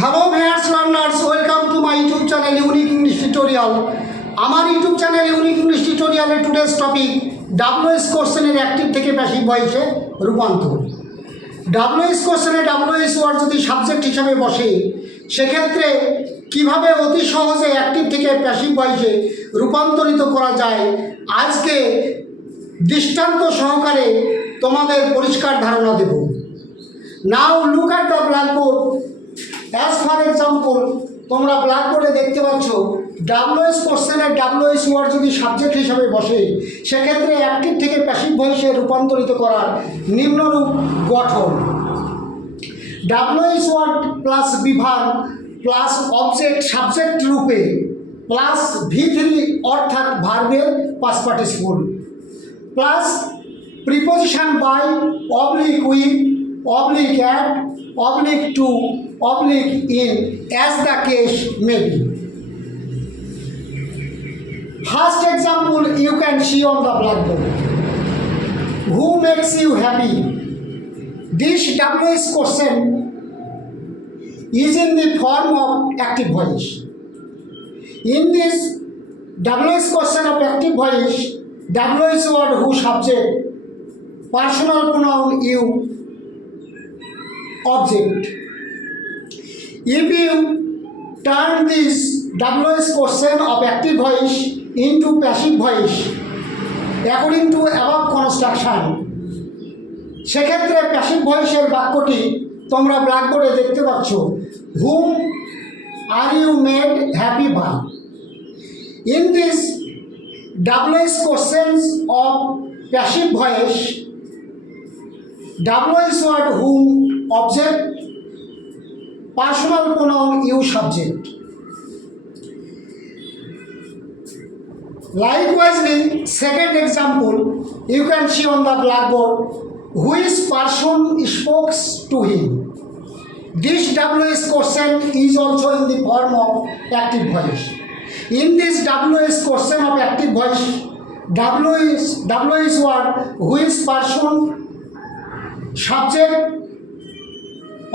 Hello viewers learners, welcome to my YouTube channel unique English tutorial. আমার YouTube channel unique English টিউটোরিয়ালের today's topic WS কোশ্চেনের অ্যাক্টিভ থেকে প্যাসিভ ভয়েসে রূপান্তর। ডাব্লিউএস কোশ্চেনে ডাব্লিউএস ওয়ার্ড যদি সাবজেক্ট হিসাবে বসে, সেক্ষেত্রে কিভাবে অতি সহজে অ্যাক্টিভ থেকে প্যাসিভ ভয়েসে রূপান্তরিত করা যায়, আজকে দৃষ্টান্ত সহকারে তোমাদের পরিষ্কার ধারণা দেব। Now look at the blackboard. As for example, তোমরা ব্ল্যাকবোর্ডে দেখতে পাচ্ছ ডাব্লিউএস কোশ্চেনের ডাব্লিউএস ওয়ার্ড যদি সাবজেক্ট হিসাবে বসে, সেক্ষেত্রে অ্যাক্টিভ থেকে প্যাসিভ ভয়েসে রূপান্তরিত করার নিম্নরূপ গঠন: ডাব্লিউএস ওয়ার্ড প্লাস বিভাগ প্লাস অবজেক্ট সাবজেক্ট রূপে প্লাস V3 অর্থাৎ ভার্বের past participle plus preposition by oblique with oblique at oblique to oblique in as the case may be. First example you can see on the blackboard. Who makes you happy? This WS question is in the form of active voice. In this WS question of active voice, WS word who subject, personal pronoun you, object. If you turn this WS question of active voice into passive voice according to above construction, সেক্ষেত্রে প্যাসিভ ভয়েসের বাক্যটি তোমরা ব্ল্যাকবোর্ডে দেখতে পাচ্ছ। Whom are you made happy by? In this WS questions of passive voice, WS word whom object, personal pronoun you subject. Likewise, second example you can see on the blackboard. Which person spoke to him? This WS question is also in the form of active voice. In this WS question of active voice, WS word which person, subject,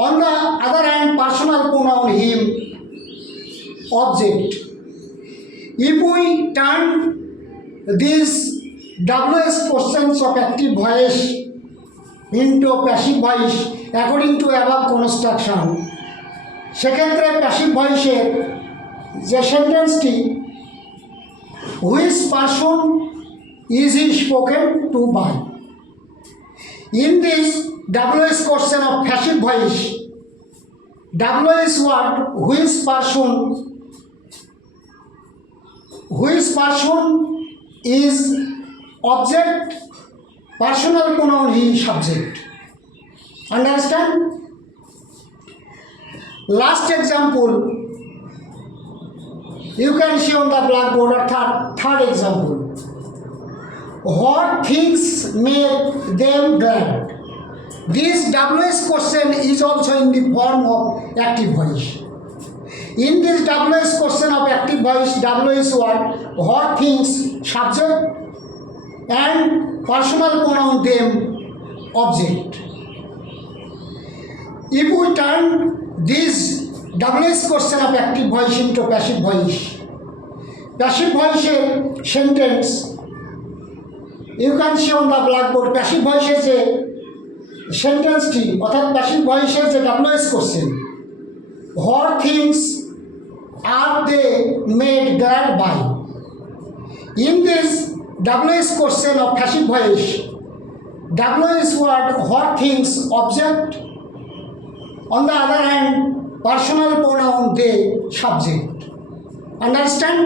on the other hand personal pronoun him, object. If we turn these WS questions of active voice into passive voice according to above construction, সেক্ষেত্রে প্যাসিভ ভয়েসের যে সেন্টেন্সটি which person is he spoken to by, in this WS question of passive voice, WS word which person is object, personal pronoun he subject. Understand? Last example you can see on the blackboard, or third example. What things make them glad? This WS question is also in the form of active voice. In this WS question of active voice, WS word what things, subject, and personal pronoun them, object. If we turn this WS question of active voice into passive voice sentence you can see on the blackboard. Passive voice is a সেন্টেন্সটি অর্থাৎ প্যাসিভ ভয়েসের যে WS question, what things are they made glad by, in this WS question of passive voice, WS word what things object, on the other hand personal pronoun they subject. Understand?